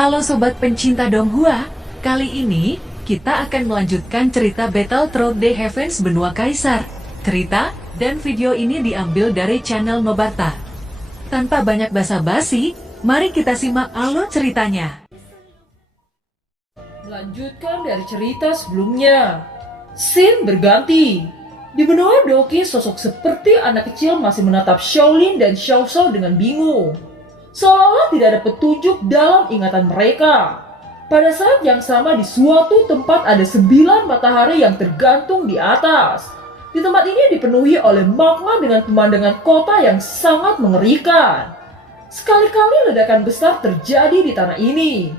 Halo sobat pencinta Donghua, kali ini kita akan melanjutkan cerita Battle Through the Heavens Benua Kaisar. Cerita dan video ini diambil dari channel Mebarta. Tanpa banyak basa-basi, mari kita simak alur ceritanya. Melanjutkan dari cerita sebelumnya, scene berganti. Di benua Doki, sosok seperti anak kecil masih menatap Shaolin dan Xiao Shao dengan bingung. Seolah-olah tidak ada petunjuk dalam ingatan mereka. Pada saat yang sama di suatu tempat ada 9 matahari yang tergantung di atas. Di tempat ini dipenuhi oleh magma dengan pemandangan kota yang sangat mengerikan. Sekali-kali ledakan besar terjadi di tanah ini.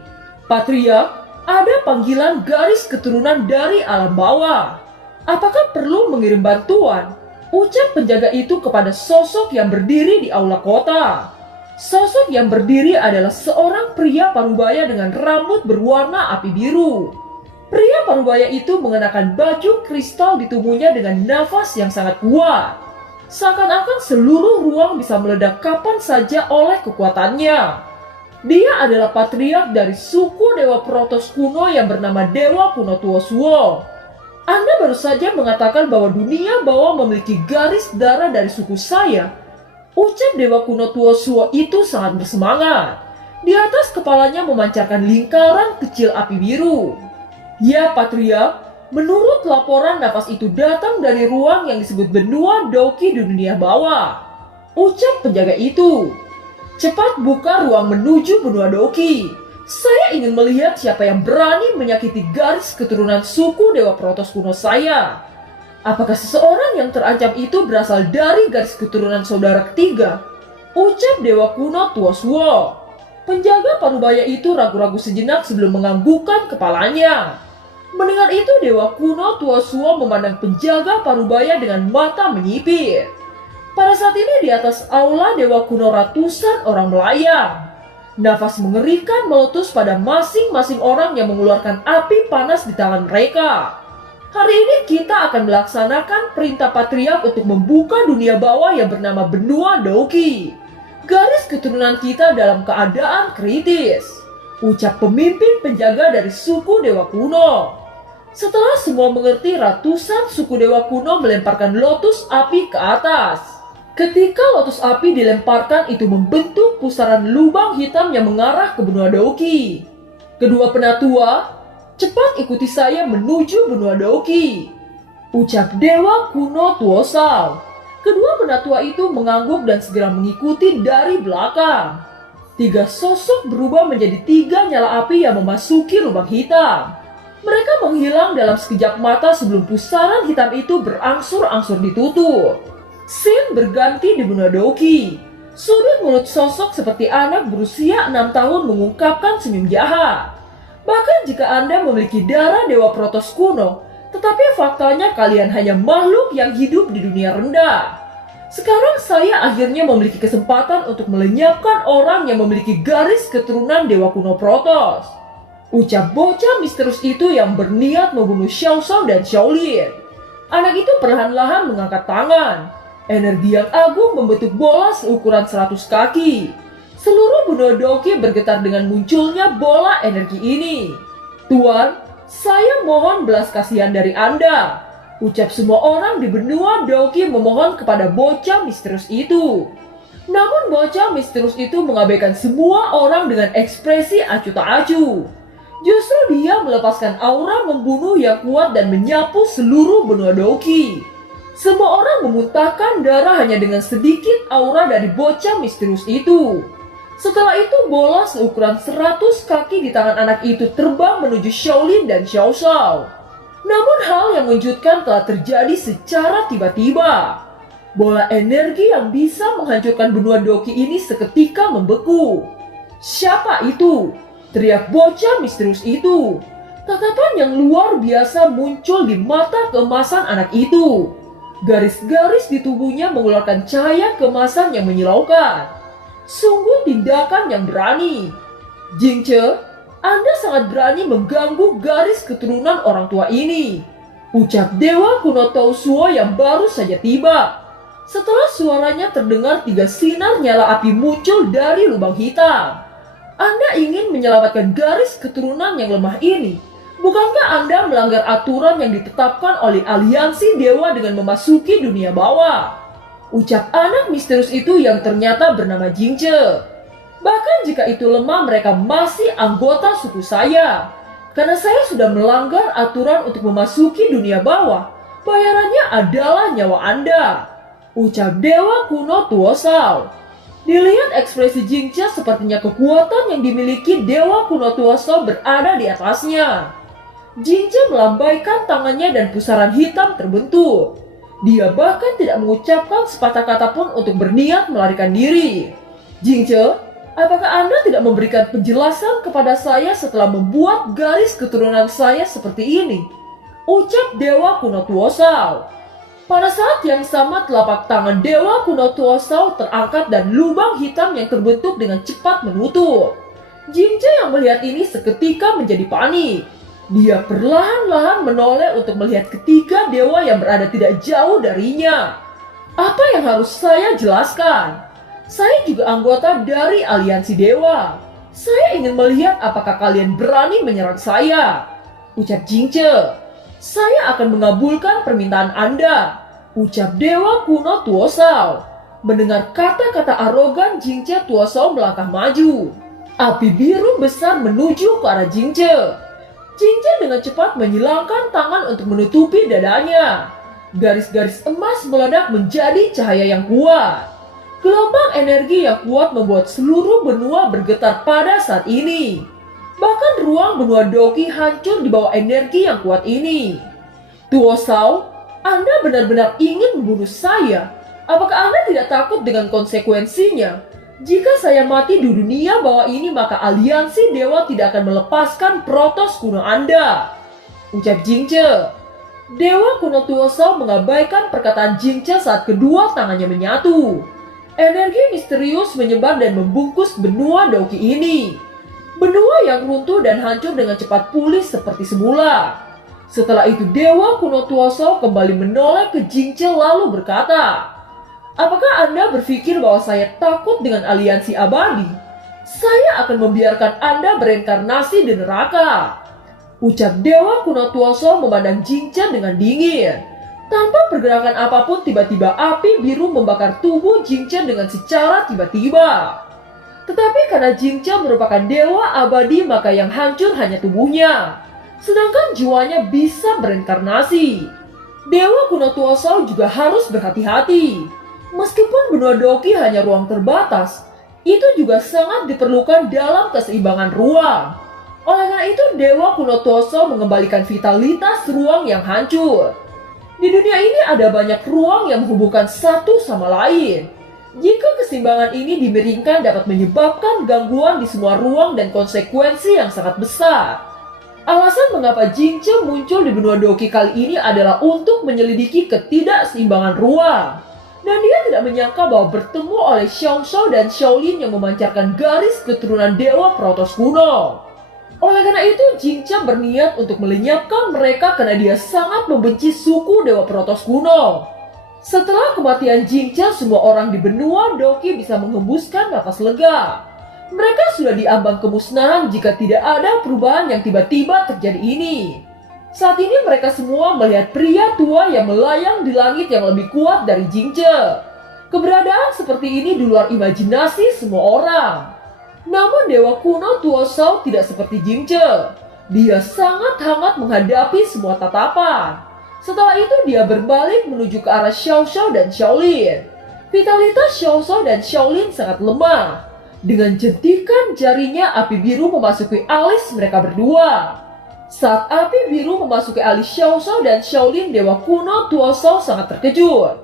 Patriark, ada panggilan garis keturunan dari alam bawah. Apakah perlu mengirim bantuan? Ucap penjaga itu kepada sosok yang berdiri di aula kota. Sosok yang berdiri adalah seorang pria parubaya dengan rambut berwarna api biru. Pria parubaya itu mengenakan baju kristal di tubuhnya dengan nafas yang sangat kuat. Seakan-akan seluruh ruang bisa meledak kapan saja oleh kekuatannya. Dia adalah patriark dari suku Dewa Protos kuno yang bernama Dewa Kuno Tuosuo. Anda baru saja mengatakan bahwa dunia bawah memiliki garis darah dari suku saya. Ucap Dewa Kuno Tuosuo itu sangat bersemangat. Di atas kepalanya memancarkan lingkaran kecil api biru. Ya Patriark, menurut laporan nafas itu datang dari ruang yang disebut benua Doki di dunia bawah. Ucap penjaga itu. Cepat buka ruang menuju benua Doki. Saya ingin melihat siapa yang berani menyakiti garis keturunan suku Dewa Protos kuno saya. Apakah seseorang yang terancam itu berasal dari garis keturunan saudara ketiga? Ucap Dewa Kuno Tuosuo. Penjaga parubaya itu ragu-ragu sejenak sebelum menganggukkan kepalanya. Mendengar itu Dewa Kuno Tuosuo memandang penjaga parubaya dengan mata menyipit. Pada saat ini di atas aula Dewa Kuno ratusan orang melayang. Nafas mengerikan meletus pada masing-masing orang yang mengeluarkan api panas di tangan mereka. Hari ini kita akan melaksanakan perintah patriark untuk membuka dunia bawah yang bernama benua Doki. Garis keturunan kita dalam keadaan kritis. Ucap pemimpin penjaga dari suku Dewa Kuno. Setelah semua mengerti, ratusan suku Dewa Kuno melemparkan lotus api ke atas. Ketika lotus api dilemparkan itu membentuk pusaran lubang hitam yang mengarah ke benua Doki. Kedua penatua, cepat ikuti saya menuju benua Doki. Ucap Dewa Kuno Tuosao. Kedua penatua itu mengangguk dan segera mengikuti dari belakang. 3 sosok berubah menjadi 3 nyala api yang memasuki lubang hitam. Mereka menghilang dalam sekejap mata sebelum pusaran hitam itu berangsur-angsur ditutup. Scene berganti di benua Doki. Sudut mulut sosok seperti anak berusia 6 tahun mengungkapkan senyum jahat. Bahkan jika Anda memiliki darah Dewa Protos kuno, tetapi faktanya kalian hanya makhluk yang hidup di dunia rendah. Sekarang saya akhirnya memiliki kesempatan untuk melenyapkan orang yang memiliki garis keturunan Dewa Kuno Protos. Ucap bocah misterius itu yang berniat membunuh Xiao Shao dan Shaolin. Anak itu perlahan-lahan mengangkat tangan. Energi yang agung membentuk bola seukuran 100 kaki. Seluruh benua Doki bergetar dengan munculnya bola energi ini. Tuan, saya mohon belas kasihan dari Anda. Ucap semua orang di benua Doki memohon kepada bocah misterius itu. Namun bocah misterius itu mengabaikan semua orang dengan ekspresi acuh tak acuh. Justru dia melepaskan aura membunuh yang kuat dan menyapu seluruh benua Doki. Semua orang memuntahkan darah hanya dengan sedikit aura dari bocah misterius itu. Setelah itu bola seukuran 100 kaki di tangan anak itu terbang menuju Shaolin dan Xiao Shao. Namun hal yang mengejutkan telah terjadi secara tiba-tiba. Bola energi yang bisa menghancurkan benua Doki ini seketika membeku. Siapa itu? Teriak bocah misterius itu. Tatapan yang luar biasa muncul di mata keemasan anak itu. Garis-garis di tubuhnya mengeluarkan cahaya keemasan yang menyilaukan. Sungguh tindakan yang berani. Jingce, Anda sangat berani mengganggu garis keturunan orang tua ini. Ucap Dewa Kuno Tuosuo yang baru saja tiba. Setelah suaranya terdengar 3 sinar nyala api muncul dari lubang hitam. Anda ingin menyelamatkan garis keturunan yang lemah ini. Bukankah Anda melanggar aturan yang ditetapkan oleh aliansi dewa dengan memasuki dunia bawah? Ucap anak misterius itu yang ternyata bernama Jingce. Bahkan jika itu lemah, mereka masih anggota suku saya. Karena saya sudah melanggar aturan untuk memasuki dunia bawah, bayarannya adalah nyawa Anda. Ucap dewa kuno Tuosao. Dilihat ekspresi Jingce, sepertinya kekuatan yang dimiliki dewa kuno Tuosao berada di atasnya. Jingce melambaikan tangannya dan pusaran hitam terbentuk. Dia bahkan tidak mengucapkan sepatah kata pun untuk berniat melarikan diri. Jingce, apakah Anda tidak memberikan penjelasan kepada saya setelah membuat garis keturunan saya seperti ini? Ucap dewa kuno Tuosao. Pada saat yang sama, telapak tangan dewa kuno Tuosao terangkat dan lubang hitam yang terbentuk dengan cepat menutup. Jingce yang melihat ini seketika menjadi panik. Dia perlahan-lahan menoleh untuk melihat ketiga dewa yang berada tidak jauh darinya. Apa yang harus saya jelaskan? Saya juga anggota dari aliansi dewa. Saya ingin melihat apakah kalian berani menyerang saya. Ucap Jingce. Saya akan mengabulkan permintaan Anda. Ucap dewa kuno Tuosao. Mendengar kata-kata arogan Jingce, Tuosao melangkah maju. Api biru besar menuju ke arah Jingce. Jingce dengan cepat menyilangkan tangan untuk menutupi dadanya. Garis-garis emas meledak menjadi cahaya yang kuat. Gelombang energi yang kuat membuat seluruh benua bergetar pada saat ini. Bahkan ruang benua Doki hancur di bawah energi yang kuat ini. Tuosao, Anda benar-benar ingin membunuh saya. Apakah Anda tidak takut dengan konsekuensinya? Jika saya mati di dunia bawah ini, maka aliansi dewa tidak akan melepaskan protos kuno Anda. Ucap Jingce. Dewa kuno Tuosao mengabaikan perkataan Jingce saat kedua tangannya menyatu. Energi misterius menyebar dan membungkus benua Doki ini. Benua yang runtuh dan hancur dengan cepat pulih seperti semula. Setelah itu dewa kuno Tuosao kembali menoleh ke Jingce lalu berkata, apakah Anda berpikir bahwa saya takut dengan aliansi abadi? Saya akan membiarkan Anda bereinkarnasi di neraka. Ucap dewa kuno Tuosao memandang Jingce dengan dingin. Tanpa pergerakan apapun, tiba-tiba api biru membakar tubuh Jingce dengan secara tiba-tiba. Tetapi karena Jingce merupakan dewa abadi, maka yang hancur hanya tubuhnya, sedangkan jiwanya bisa bereinkarnasi. Dewa kuno Tuosao juga harus berhati-hati. Meskipun benua Doki hanya ruang terbatas, itu juga sangat diperlukan dalam keseimbangan ruang. Oleh karena itu, dewa kuno Tuosao mengembalikan vitalitas ruang yang hancur. Di dunia ini ada banyak ruang yang menghubungkan satu sama lain. Jika keseimbangan ini dimiringkan, dapat menyebabkan gangguan di semua ruang dan konsekuensi yang sangat besar. Alasan mengapa Jingce muncul di benua Doki kali ini adalah untuk menyelidiki ketidakseimbangan ruang. Dan dia tidak menyangka bahwa bertemu oleh Xiaoshou dan Shaolin yang memancarkan garis keturunan dewa Protos kuno. Oleh karena itu, Jingce berniat untuk melenyapkan mereka karena dia sangat membenci suku dewa Protos kuno. Setelah kematian Jingce, semua orang di benua Doki bisa menghembuskan nafas lega. Mereka sudah diambang kemusnahan jika tidak ada perubahan yang tiba-tiba terjadi ini. Saat ini mereka semua melihat pria tua yang melayang di langit yang lebih kuat dari Jingce. Keberadaan seperti ini di luar imajinasi semua orang. Namun dewa kuno Tuosao tidak seperti Jingce. Dia sangat hangat menghadapi semua tatapan. Setelah itu dia berbalik menuju ke arah Xiaoshou dan Shaolin. Vitalitas Xiaoshou dan Shaolin sangat lemah. Dengan jentikan jarinya, api biru memasuki alis mereka berdua. Saat api biru memasuki alis Xiaoshou dan Shaolin, dewa kuno Tuosao sangat terkejut.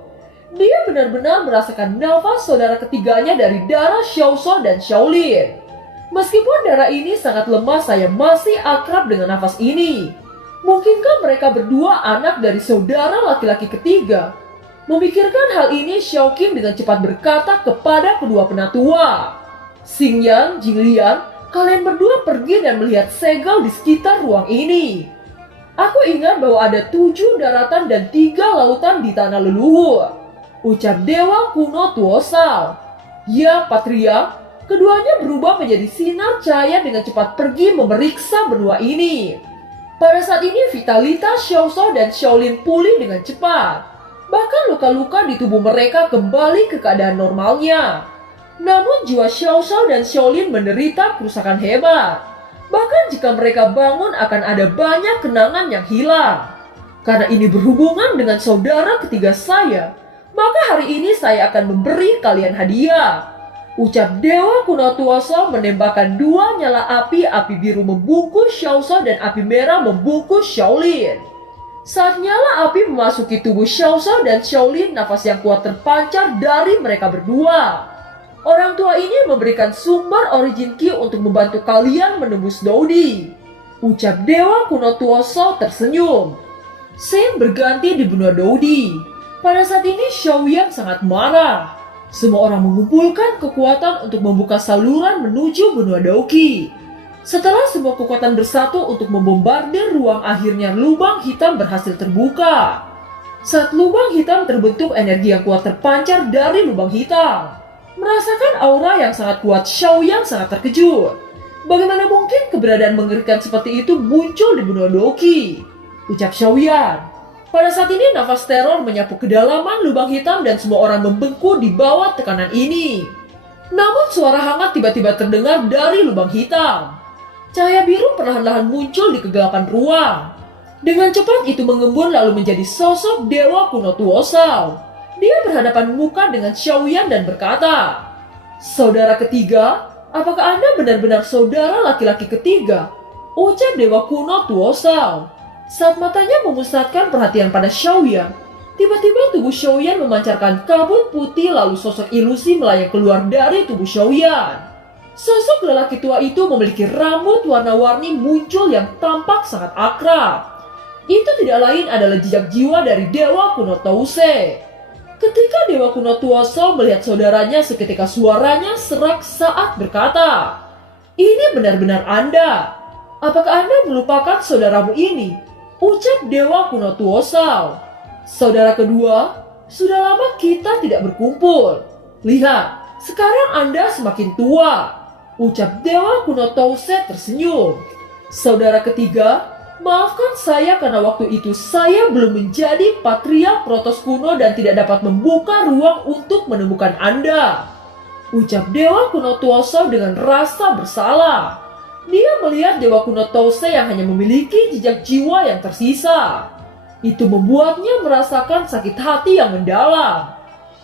Dia benar-benar merasakan nafas saudara ketiganya dari darah Xiaoshou dan Shaolin. Meskipun darah ini sangat lemah, saya masih akrab dengan nafas ini. Mungkinkah mereka berdua anak dari saudara laki-laki ketiga? Memikirkan hal ini, Xiaoqing dengan cepat berkata kepada kedua penatua, Xingyan, Jinglian, kalian berdua pergi dan melihat segel di sekitar ruang ini. Aku ingat bahwa ada 7 daratan dan 3 lautan di tanah leluhur. Ucap dewa kuno Tuosao. Ya, Patria, Keduanya berubah menjadi sinar cahaya dengan cepat pergi memeriksa benua ini. Pada saat ini vitalitas Xiao Shao dan Shaolin pulih dengan cepat. Bahkan luka-luka di tubuh mereka kembali ke keadaan normalnya. Namun jiwa Xiao Shao dan Shaolin menderita kerusakan hebat. Bahkan jika mereka bangun akan ada banyak kenangan yang hilang. Karena ini berhubungan dengan saudara ketiga saya, maka hari ini saya akan memberi kalian hadiah. Ucap Dewa Kuno Tuoso menembakkan dua nyala api biru membungkus Xiao Shao dan api merah membungkus Shaolin. Saat nyala api memasuki tubuh Xiao Shao dan Shaolin, nafas yang kuat terpancar dari mereka berdua. Orang tua ini memberikan sumber origin Ki untuk membantu kalian menembus Dodi. Ucap Dewa Kuno Tuoso tersenyum. Scene berganti di benua Dodi. Pada saat ini Xiaoyan sangat marah. Semua orang mengumpulkan kekuatan untuk membuka saluran menuju benua Doki. Setelah semua kekuatan bersatu untuk membombardir ruang, akhirnya lubang hitam berhasil terbuka. Saat lubang hitam terbentuk, energi yang kuat terpancar dari lubang hitam. Merasakan aura yang sangat kuat, Xiaoyan sangat terkejut. Bagaimana mungkin keberadaan mengerikan seperti itu muncul di benua Doki? Ucap Xiaoyan. Pada saat ini nafas teror menyapu kedalaman lubang hitam dan semua orang membengkak di bawah tekanan ini. Namun suara hangat tiba-tiba terdengar dari lubang hitam. Cahaya biru perlahan-lahan muncul di kegelapan ruang. Dengan cepat itu mengembun lalu menjadi sosok Dewa Kuno Tuoso. Dia berhadapan muka dengan Xiaoyan dan berkata, "Saudara ketiga, apakah Anda benar-benar saudara laki-laki ketiga?" Ucap Dewa Kuno Tuoso. Saat matanya memusatkan perhatian pada Xiaoyan, tiba-tiba tubuh Xiaoyan memancarkan kabut putih lalu sosok ilusi melayang keluar dari tubuh Xiaoyan. Sosok lelaki tua itu memiliki rambut warna-warni muncul yang tampak sangat akrab. Itu tidak lain adalah jejak jiwa dari Dewa Kuno Touse. Ketika Dewa Kuno Tuoso melihat saudaranya, seketika suaranya serak saat berkata, "Ini benar-benar Anda. Apakah Anda melupakan saudaramu ini?" Ucap Dewa Kuno Tuoso. "Saudara kedua, sudah lama kita tidak berkumpul. Lihat, sekarang Anda semakin tua." Ucap Dewa Kuno Touse tersenyum. "Saudara ketiga, maafkan saya karena waktu itu saya belum menjadi Patria Protos kuno dan tidak dapat membuka ruang untuk menemukan Anda." Ucap Dewa Kuno Tuoso dengan rasa bersalah. Dia melihat Dewa Kuno Touse yang hanya memiliki jejak jiwa yang tersisa. Itu membuatnya merasakan sakit hati yang mendalam.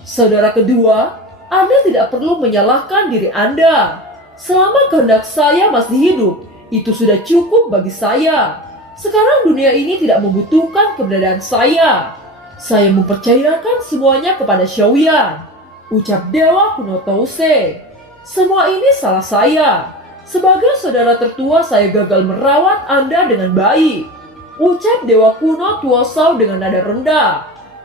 "Saudara kedua, Anda tidak perlu menyalahkan diri Anda. Selama kehendak saya masih hidup, itu sudah cukup bagi saya. Sekarang dunia ini tidak membutuhkan keberadaan saya. Saya mempercayakan semuanya kepada Xiaoyan." Ucap Dewa Kuno Touse. "Semua ini salah saya. Sebagai saudara tertua, saya gagal merawat Anda dengan baik." Ucap Dewa Kuno Tuoso dengan nada rendah.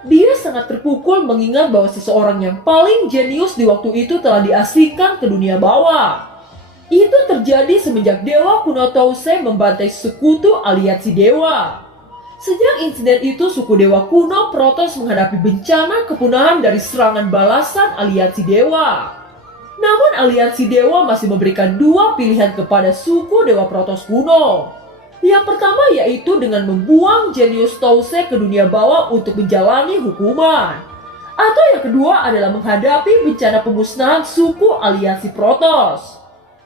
Dia sangat terpukul mengingat bahwa seseorang yang paling jenius di waktu itu telah diasingkan ke dunia bawah. Itu terjadi semenjak Dewa Kuno Touse membantai sekutu aliansi dewa. Sejak insiden itu, suku Dewa Kuno Protos menghadapi bencana kepunahan dari serangan balasan aliansi dewa. Namun aliansi dewa masih memberikan dua pilihan kepada suku Dewa Protos kuno. Yang pertama yaitu dengan membuang jenius Touse ke dunia bawah untuk menjalani hukuman. Atau yang kedua adalah menghadapi bencana pemusnahan suku aliansi Protos.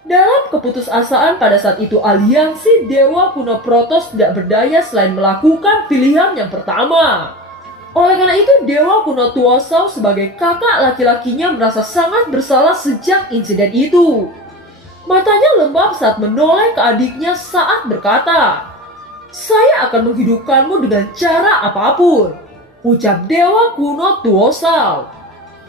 Dalam keputusasaan pada saat itu aliansi Dewa Kuno Protos tidak berdaya selain melakukan pilihan yang pertama. Oleh karena itu, Dewa Kuno Tuoso sebagai kakak laki-lakinya merasa sangat bersalah sejak insiden itu. Matanya lembab saat menoleh ke adiknya saat berkata, "Saya akan menghidupkanmu dengan cara apapun." Ucap Dewa Kuno Tuoso.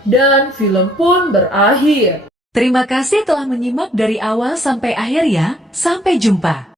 Dan film pun berakhir. Terima kasih telah menyimak dari awal sampai akhir ya. Sampai jumpa.